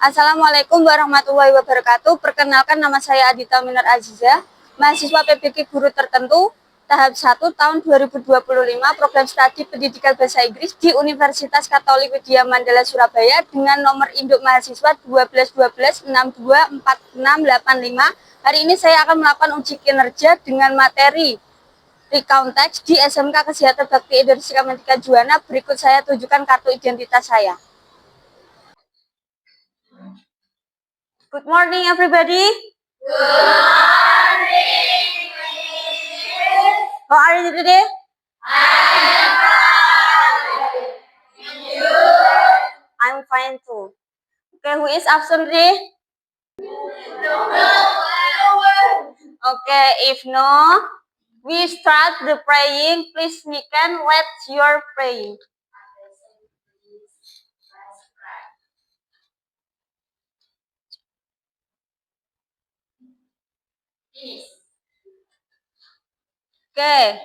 Assalamualaikum warahmatullahi wabarakatuh. Perkenalkan, nama saya Adita Minar Aziza, mahasiswa PBG Guru Tertentu tahap 1 tahun 2025, program studi pendidikan bahasa Inggris di Universitas Katolik Widya Mandala Surabaya dengan nomor induk mahasiswa 1212624685. Hari ini saya akan melakukan uji kinerja dengan materi recount text di SMK Kesehatan Bakti Indonesia Kementerian Juwana. Berikut saya tunjukkan kartu identitas saya. Good morning, everybody. Good morning. How are you today? I'm fine too. Okay, who is absent today? Okay, if no, we start the praying. Please, we can let your praying. Okay,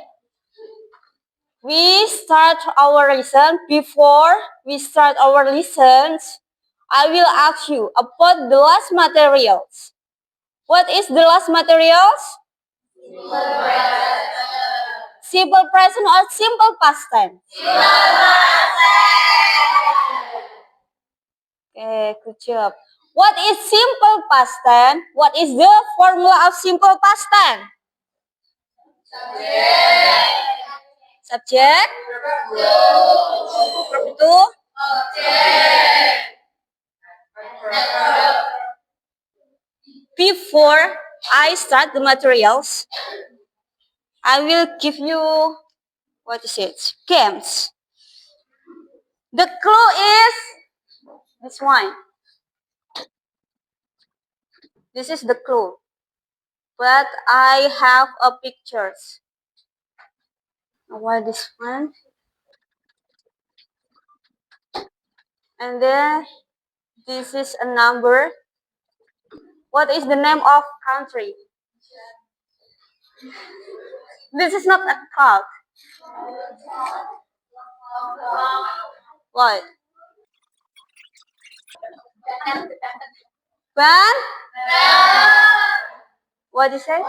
we start our lesson. Before we start our lessons, I will ask you about the last materials. What is the last materials? Simple present or simple past tense? Okay, good job. What is simple past tense? What is the formula of simple past tense? Subject. Verb 2. Before I start the materials, I will give you, what is it? Games. The clue is this one. This is the clue. But I have a pictures. What this one? And then this is a number. What is the name of country? This is not a cloud. What? Ban? What did you say?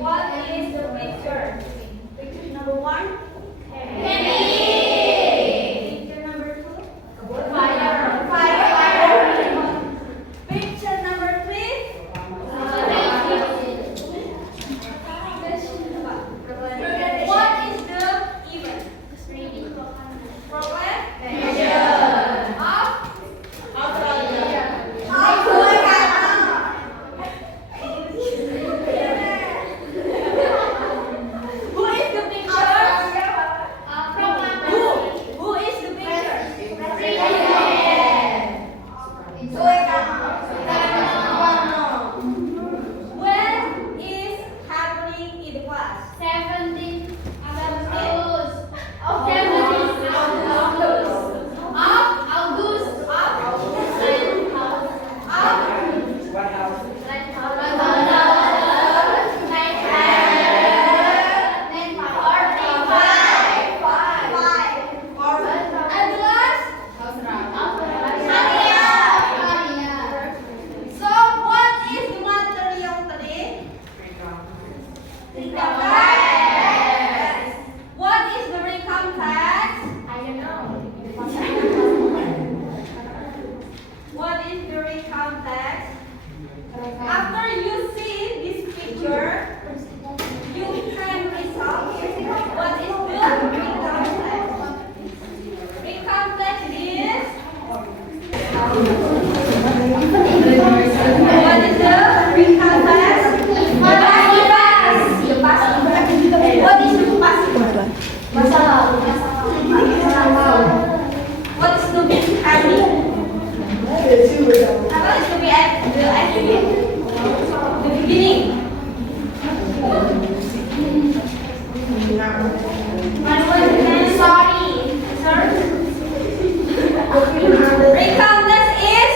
What is the picture? Picture number 1? Picture number 2? Fire. Picture number 3? What is the event? Problem? Who is the picture? Who is the picture? When is happening in the class? 17 August. So what is the material today? What is the recount text? What is the recount text? After you see this picture, you can resolve what is the recount text. Recount text is what is the recount text? What is the past? What is to be ending? What is to be the ending? The beginning. Sorry. Recount text is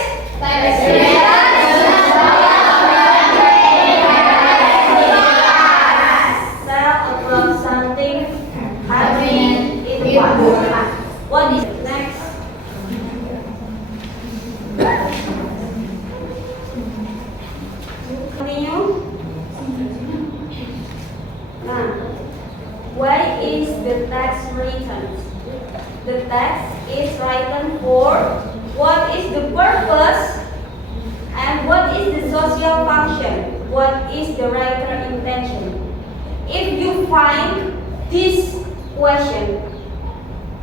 what is the writer intention? If you find this question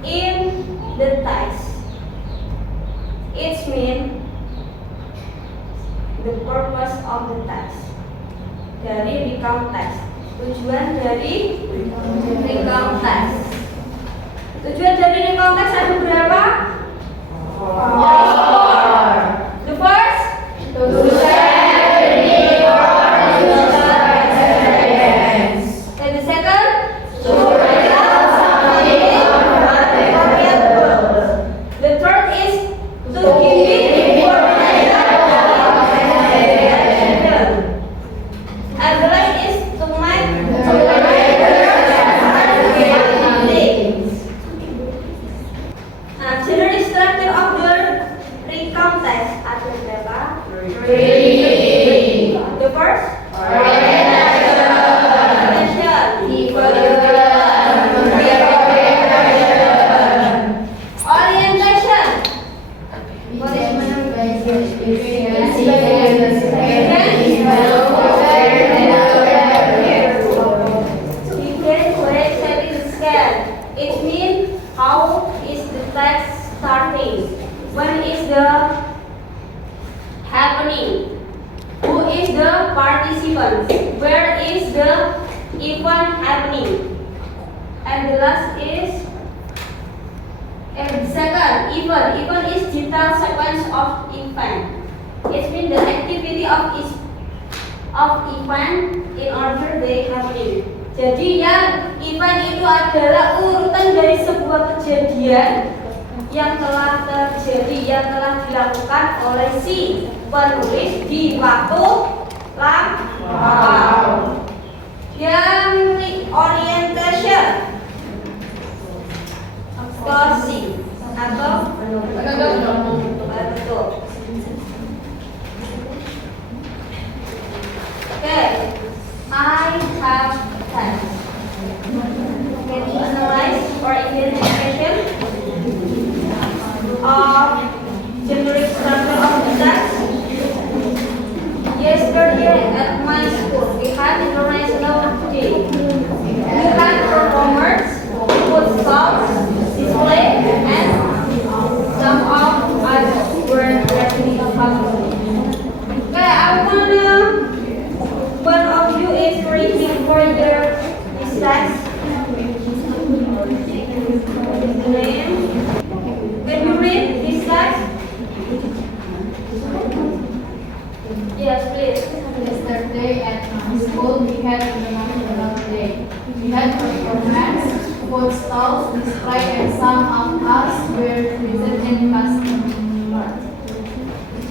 in the text, it means the purpose of the text. Dari recount text. Tujuan dari recount text. Tujuan dari recount text ada berapa? Four. The first? To share the need or experience. And the second? To tell something valuable. The third is to give information. And the last is to make general structure of the recount text ada berapa? Three. The first? Orientation. It means how is the text starting? When is the happening? Who is the participant? Where is the event happening? And the last is second, event. Event is detailed sequence of event. It means the activity of event in order they happening. Jadi yang event itu adalah urutan dari sebuah kejadian yang telah terjadi, yang telah dilakukan oleh si penulis di waktu lampau. Yang orientation, closing atau betul. Okay, I have text. Can you analyze or identification of generic structure of the text? Yesterday at my school, we had International Day. We had performers, food stalls, display, and some of us were directly available. Okay, I wanna. One of you is reading for your text. Can you read this text? Yes, please. Yesterday at my school, we had International Day. We had performance, food stalls, display, and some of us were present in customer.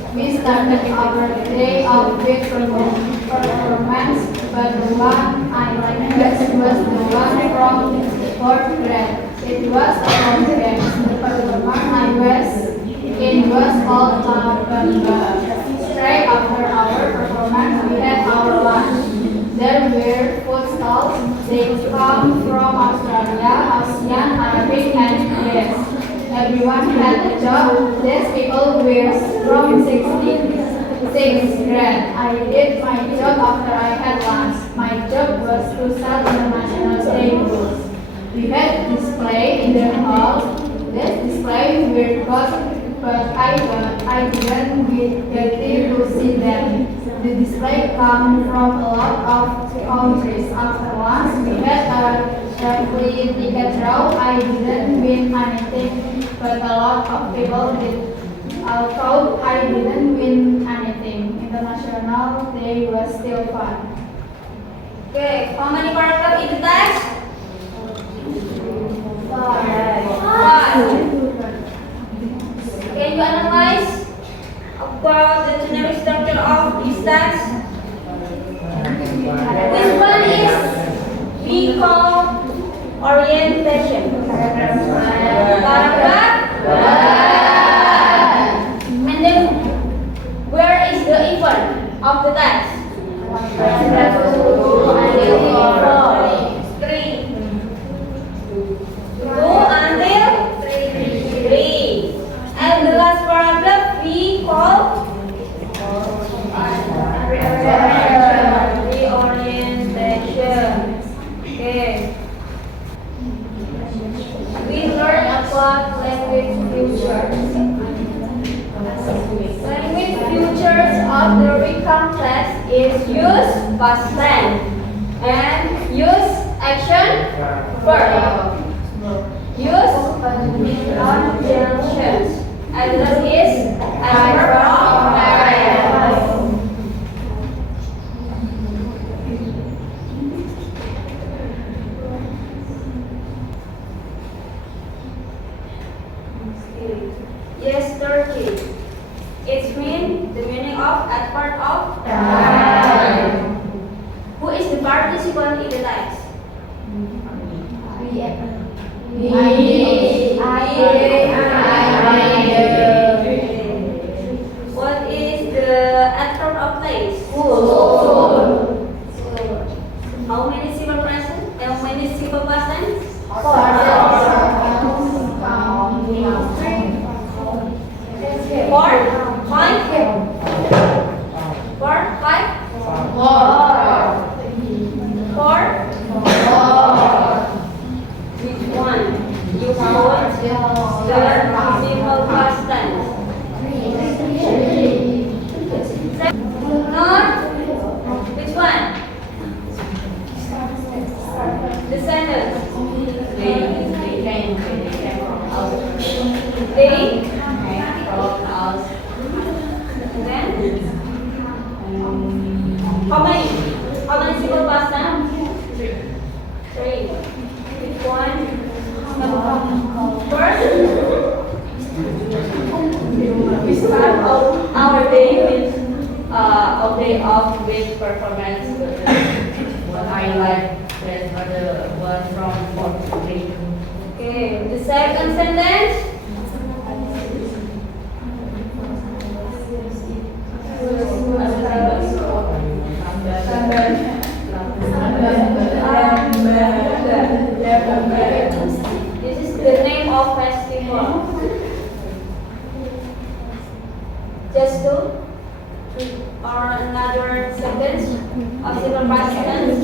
We started our day off with performance, but the one I liked best was the one from 4th grade. It was a long dance. The performance I was in was called Tabamba. Straight after our performance, we had our lunch. There were food stalls. They come from Australia, ASEAN, Arabic, and US. Everyone had a job. These people were from 6th grade. I did my job after I had lunch. My job was to sell international tables. We had display in the hall. This display were good, but I didn't get to see them. The display come from a lot of countries. After lunch, we had a lively ticket draw. I didn't win anything, but a lot of people did. Although I didn't win anything, International Day was still fun. Okay, how many paragraphs in the text? 5. Can you analyze about the generic structure of this text? Which one is we call orientation? Paragraph. And then where is the event of the text? 3. 2 until 3. And the last paragraph we call features of the recount text is use past tense and use action verb. Use conjunctions. Address is adverb of area. Yesterday. It means the meaning of adverb of time. Who is the participant in the text? What is the adverb of place? How many simple present? How many simple past tense? Four, five, four, five, four. Which one? You put the simple past tense. Not. Which one? The sentence. They. Then. How many? How many simple past tense? Three. Which one? First, we start our day with a day of with performance. What I like that are the one from fourth grade. Okay, the second sentence. This is the name of festival. Just two or another sentence of simple past tense.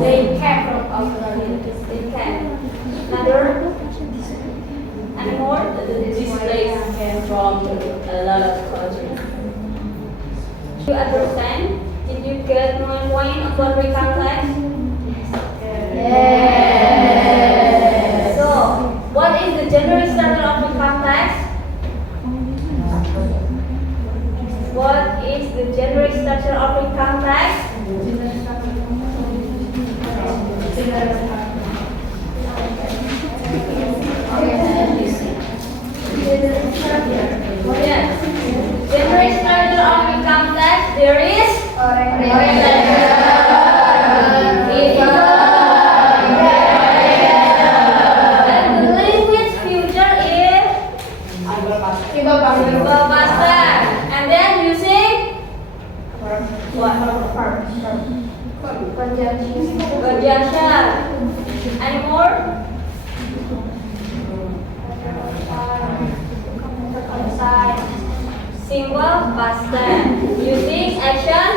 They came from Australia. They came. Another and more. This place came from a lot of culture. Do you understand? Did you get my point about recount text? Yes. So, what is the general structure of recount text? What is the general structure of recount text? Yes. General structure of recount text, there is and the language future is simple past tense. And then using what? Conjunction. Any more? Simple past tense. Using action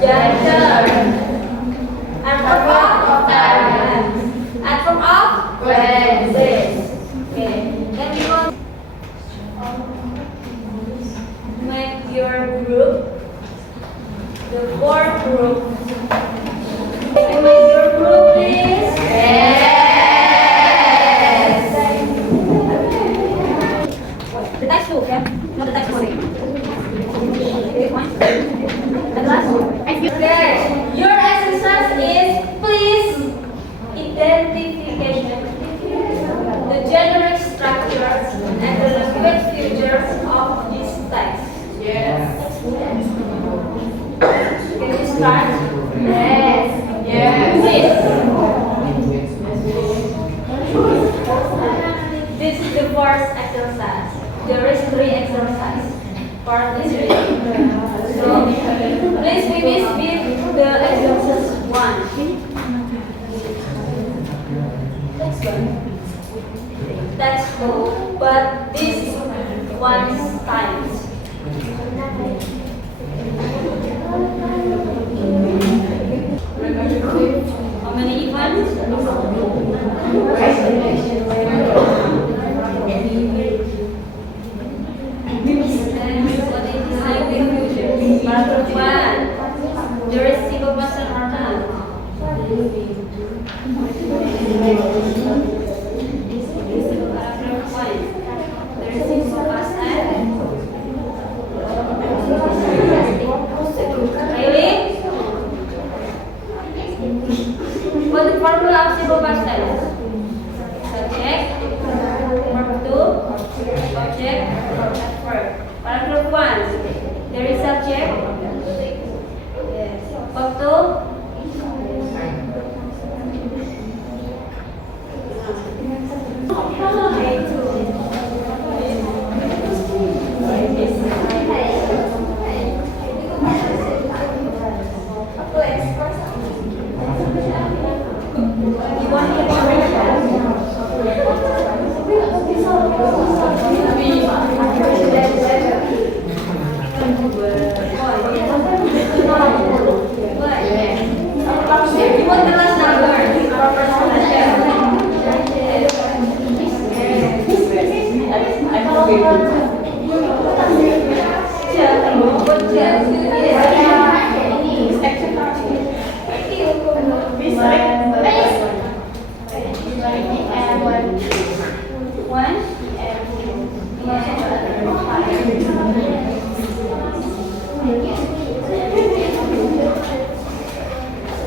conjunction. Adverb of time. Adverb of places. Okay. Then we go make your group. The fourth group. Can you make your group, please? The text book, yeah? Not the text book. The last one. Okay. Your exercise is please identification, the generic structures and the language features of this text. Yes. Can you start? Yes. Please. This is the first exercise. There is 3 exercises. Part is reading. So please finish with the exercise 1. That's cool, but this one's times. How many events? Paragraph 1. There is single person or not? Paragraph 1. There is single person. Really? What is the formula of simple past tense? Subject, verb 2, object, verb. Paragraph 1. There is subject. Yes. Verb 2. You want the last number?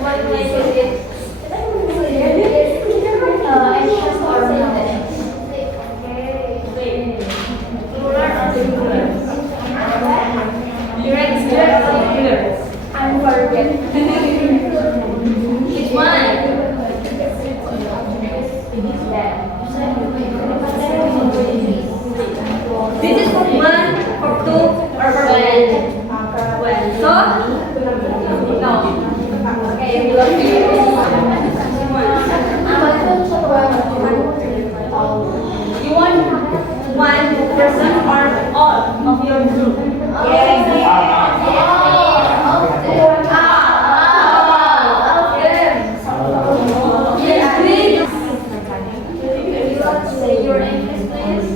What place is it? Plural or singular? Direct or singular? Which one? This is for 1, for 2, or for when? So? No. Okay, you belong to you want one person or all of your group? Yes. Yes, please. Say your name, please.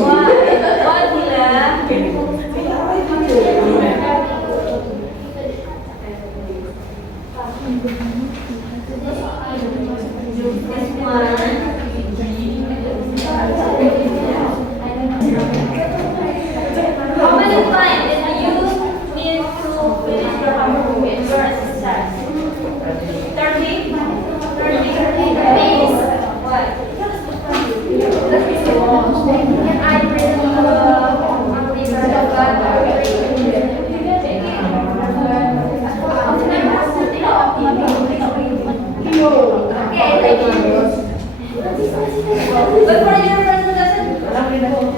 What, Dila? How many times did you need to finish your homework with your exercise? 30? 30? What? Can I bring but for your presentation,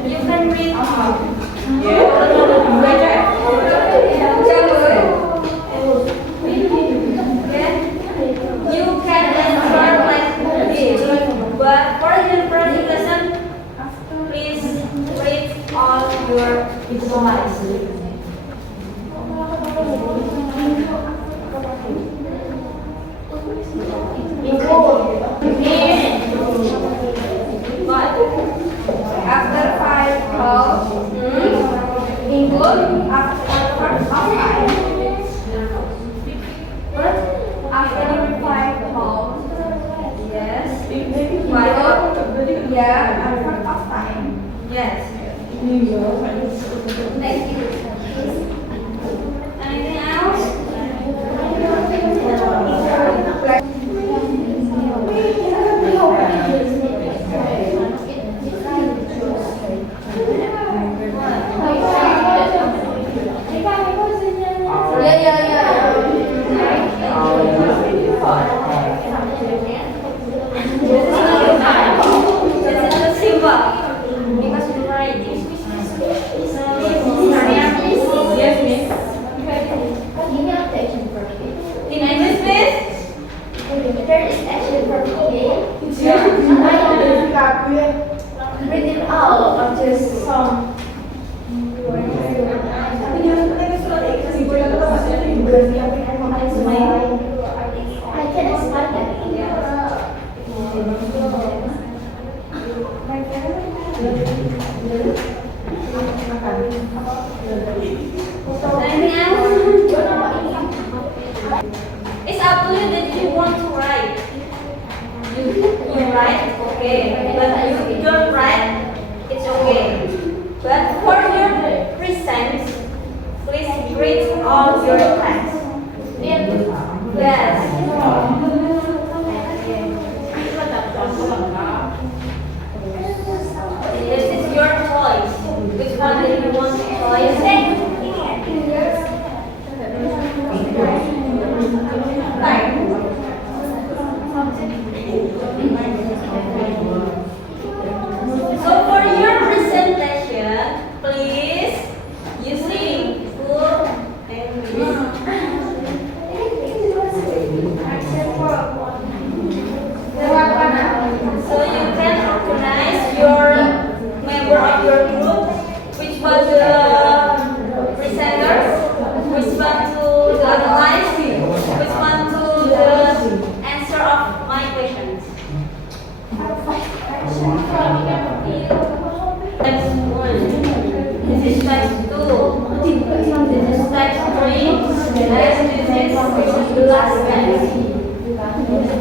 you can read. You can answer like this. But for your presentation, please read all your visualization. What? After 5 calls, include after 5. What? After 5 calls, yes. 5 yeah, after of time. Yes. Thank you. Anything else? Read it out of this song. I can explain that.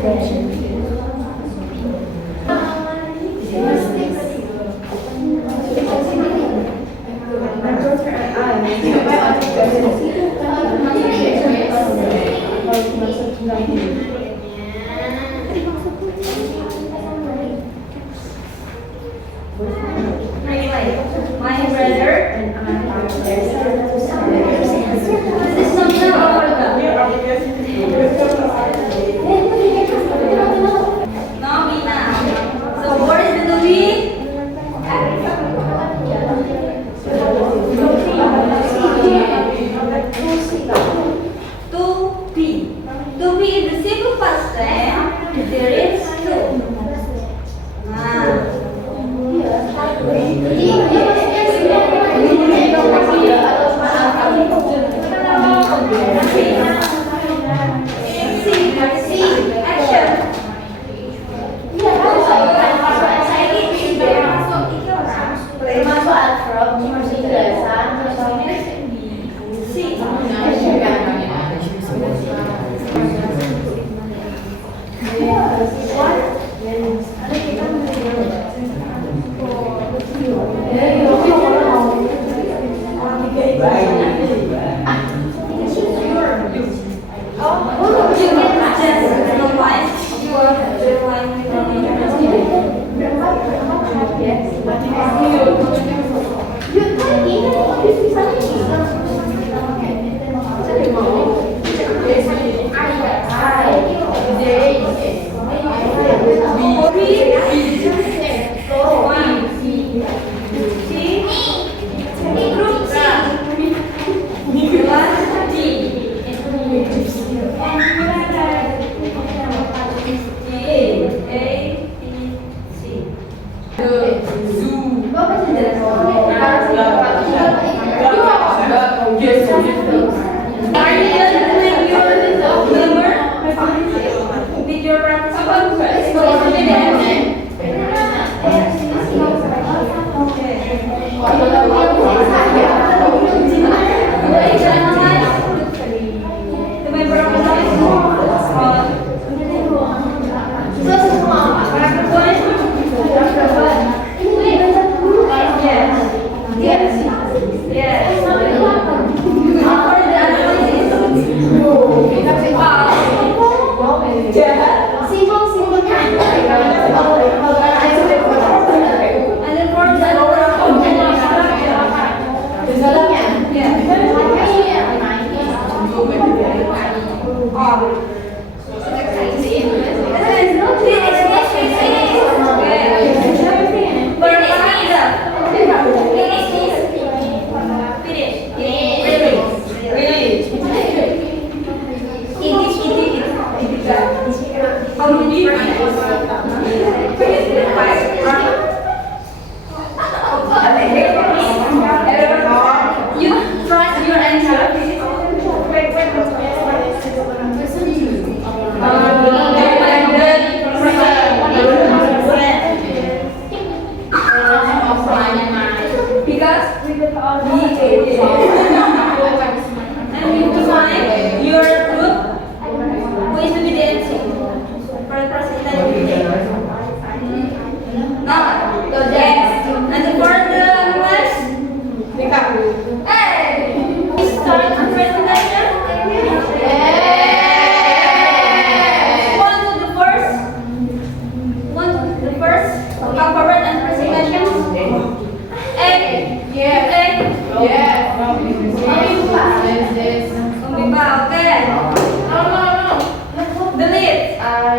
My brother and I this is something now Mina. So what is the movie? Two P. Two P is the simple past tense. There is two. Nah.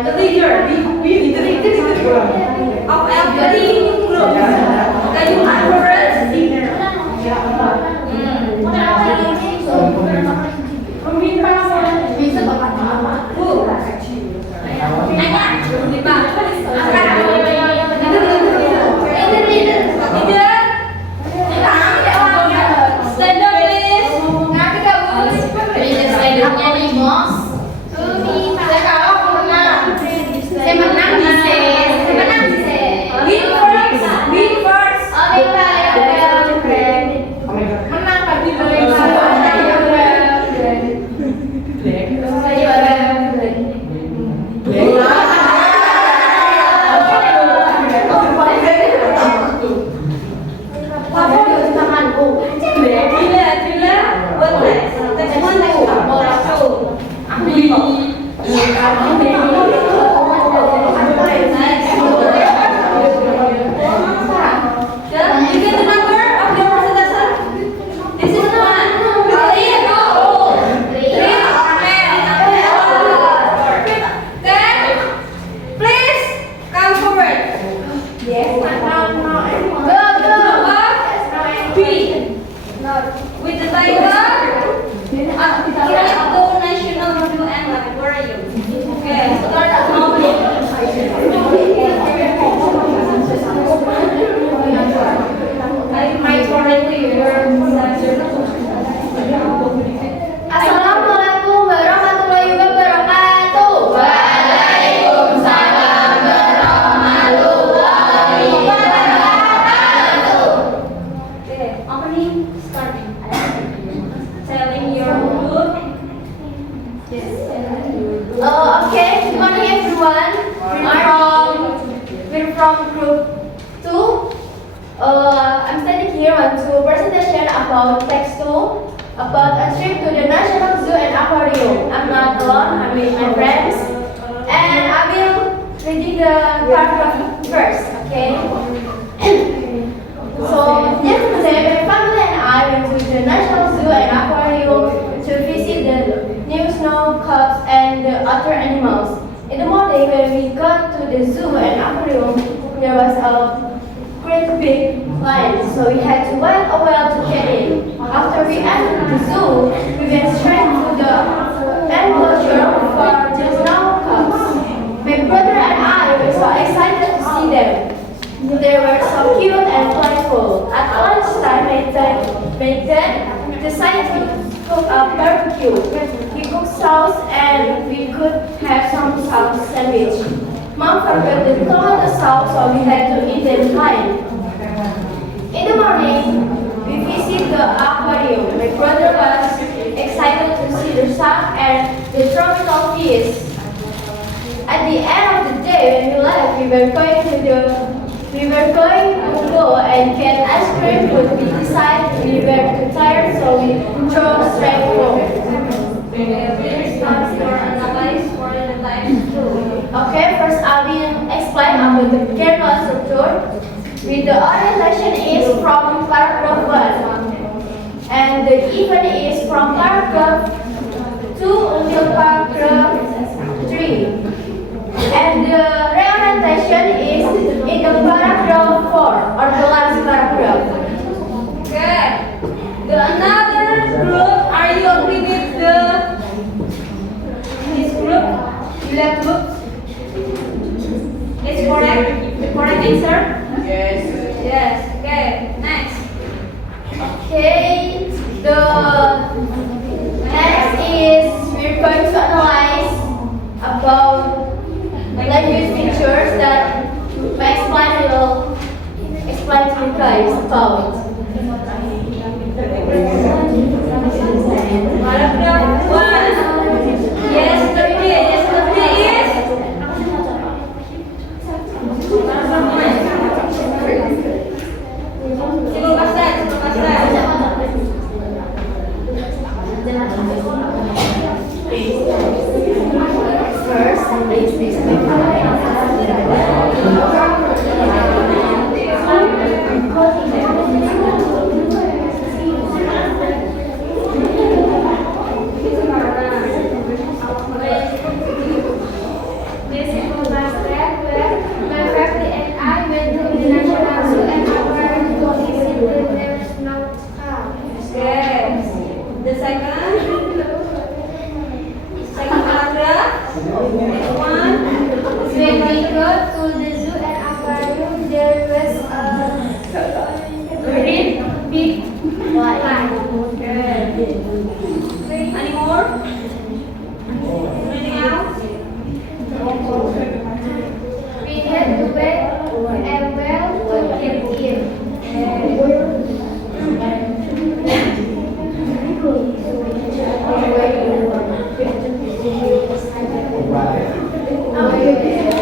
The leader of every moving on to a presentation about text 2, about a trip to the National Zoo and Aquarium. I'm not alone, I'm with my friends. And I will reading the paragraph first, okay? So, yesterday, my family and I went to the National Zoo and Aquarium to visit the new snow cubs and the other animals. In the morning, when we got to the zoo and aquarium, there was a great big line, so we had to wait a while to get in. After we entered the zoo, we went straight to the enclosure for the snow cubs. My brother and I were so excited to see them. They were so cute and playful. At lunchtime, my dad decided to cook a barbecue. He cooked sauce and we could have some sauce sandwich. Mom forgot the tomato sauce, so we had to eat them plain. In the morning, we visited the aquarium. My brother was excited to see the shark and the tropical fish. At the end of the day, when we left, we were going to go and get ice cream, but we decided we were too tired, so we drove straight home. Okay, first I will explain about the kernel structure. With the orientation is from paragraph 1, and the even is from paragraph 2 until paragraph 3. And the reorientation is in the paragraph 4, or the last paragraph. Okay. The another group, are you agree with this group? You left group? It's correct? The correct answer? Yes. Yes. Okay. Next. Okay, the next is we're going to analyze about language features that my will explain to you guys about. Paragraph 1. Yesterday. Yesterday is. Simple past tense. Simple past tense. First, Okay. The second paragraph. Next one. when we go to the zoo and aquarium, there was a great big lion. Any more? Anything else? We had to wait a while to get in.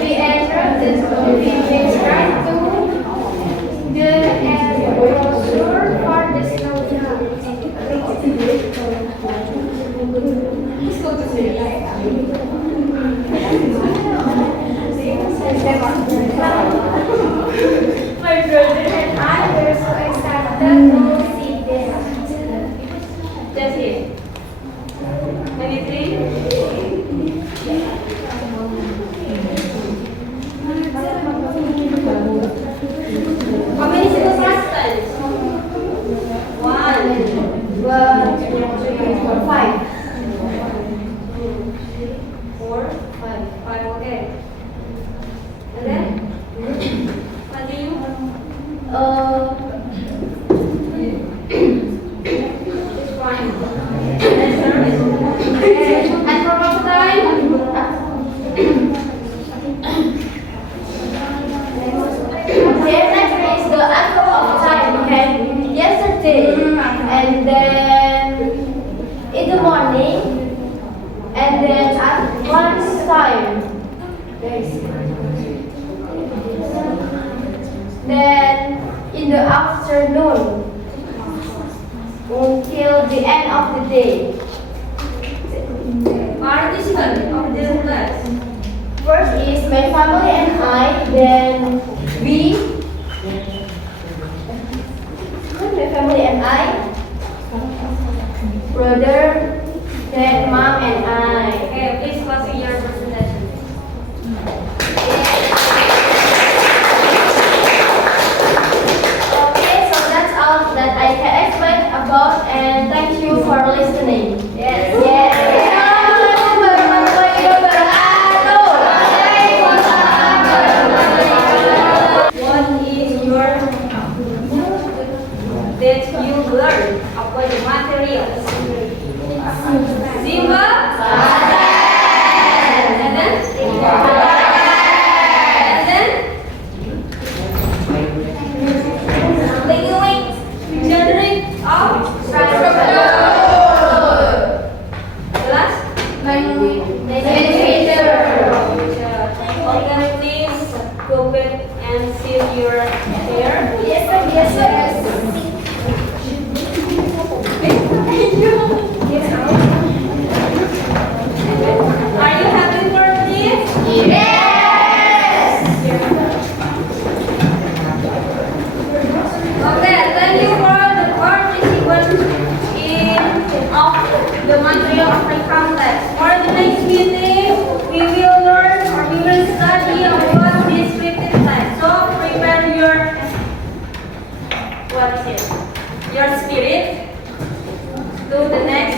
We entered the zoo. We went right to the enclosure for the snow My brother and I were so excited to see them. That's it. Anything? How many simple past tense? 1, 1, 2, 3, 4, 5. 4, 5. Okay. And then? Continue. It's fine. Answer. And for what time? Okay, next is the angle of time. We had yesterday, and then in the morning, and then at lunchtime. Then in the afternoon. until the end of the day. Participant of this class. First is my family and I, then we. My family and I, brother, then mom and I. Okay, please continue your presentation. Okay, so that's all that I can explain about, and thank you for listening. Yes. What is your that you learn about the materials? Zimba? And then? And then? Generic of the last? Language. Okay, please go back and sit your chair. Yes, sir. Yes, sir. Are you happy for this? Okay, thank you for the participants in of the material of the context. For the next meeting, we will learn or we will study about descriptive text. So prepare your what is it? Your spirit to the next